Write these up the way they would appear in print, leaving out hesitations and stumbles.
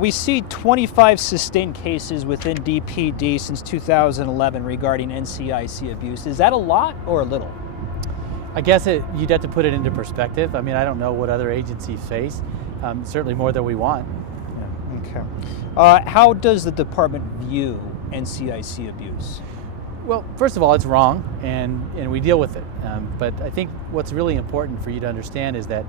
We see 25 sustained cases within DPD since 2011 regarding NCIC abuse. Is that a lot or a little? I guess you'd have to put it into perspective. I mean, I don't know what other agencies face. Certainly more than we want. Yeah. Okay. How does the department view NCIC abuse? Well, first of all, it's wrong, and we deal with it. But I think what's really important for you to understand is that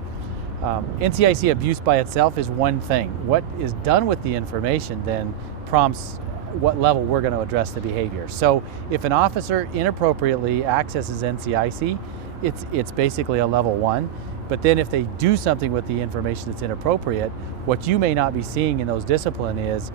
NCIC abuse by itself is one thing. What is done with the information then prompts what level we're going to address the behavior. So if an officer inappropriately accesses NCIC, it's basically a level 1. But then if they do something with the information that's inappropriate, what you may not be seeing in those discipline is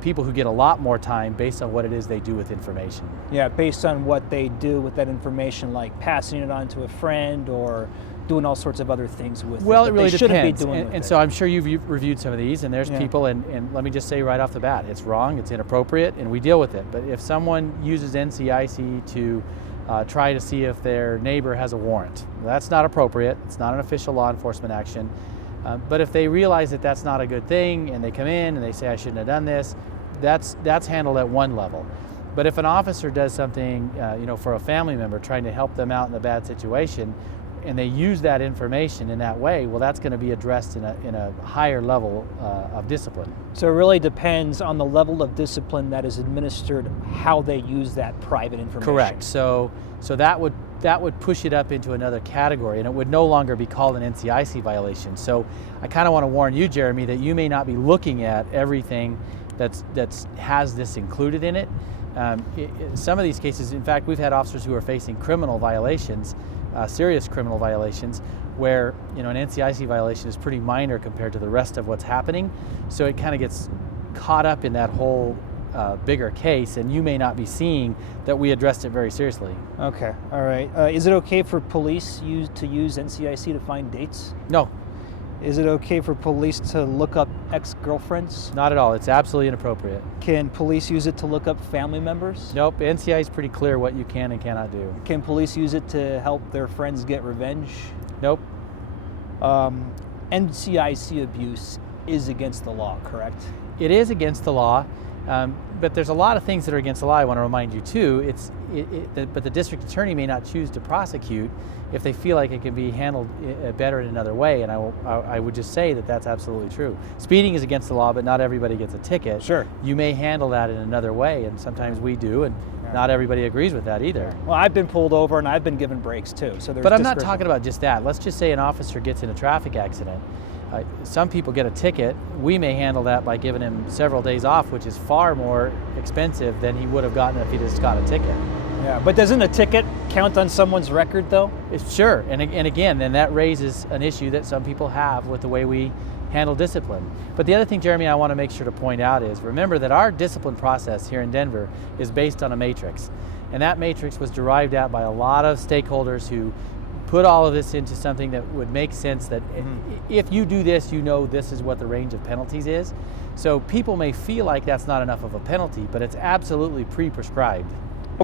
people who get a lot more time based on what it is they do with information. Yeah, based on what they do with that information, like passing it on to a friend or doing all sorts of other things with it. Well, it really they shouldn't depends. Be doing And so I'm sure you've reviewed some of these, and there's people, and let me just say right off the bat, it's wrong, it's inappropriate, and we deal with it. But if someone uses NCIC to try to see if their neighbor has a warrant, that's not appropriate. It's not an official law enforcement action. But if they realize that that's not a good thing, and they come in and they say, I shouldn't have done this, that's handled at one level. But if an officer does something, for a family member, trying to help them out in a bad situation, and they use that information in that way, well, that's going to be addressed in a higher level of discipline. So it really depends on the level of discipline that is administered, how they use that private information. Correct. So that would push it up into another category, and it would no longer be called an NCIC violation. So I kind of want to warn you, Jeremy, that you may not be looking at everything that's has this included in it. Some of these cases, in fact, we've had officers who are facing criminal violations, serious criminal violations, where an NCIC violation is pretty minor compared to the rest of what's happening. So it kind of gets caught up in that whole bigger case, and you may not be seeing that we addressed it very seriously. Okay, all right. Is it okay for police to use NCIC to find dates? No. Is it okay for police to look up ex-girlfriends? Not at all. It's absolutely inappropriate. Can police use it to look up family members? Nope. NCIC is pretty clear what you can and cannot do. Can police use it to help their friends get revenge? Nope. NCIC abuse is against the law, correct? It is against the law, but there's a lot of things that are against the law. I want to remind you too. But the district attorney may not choose to prosecute if they feel like it can be handled better in another way. And I would just say that that's absolutely true. Speeding is against the law, but not everybody gets a ticket. Sure. You may handle that in another way, and sometimes we do, and not everybody agrees with that either. Well, I've been pulled over and I've been given breaks too. But I'm not talking about just that. Let's just say an officer gets in a traffic accident. Some people get a ticket. We may handle that by giving him several days off, which is far more expensive than he would have gotten if he just got a ticket. Yeah, but doesn't a ticket count on someone's record though? Sure, and again, then that raises an issue that some people have with the way we handle discipline. But the other thing, Jeremy, I want to make sure to point out is, remember that our discipline process here in Denver is based on a matrix. And that matrix was derived at by a lot of stakeholders who put all of this into something that would make sense, that if you do this, this is what the range of penalties is. So people may feel like that's not enough of a penalty, but it's absolutely pre-prescribed.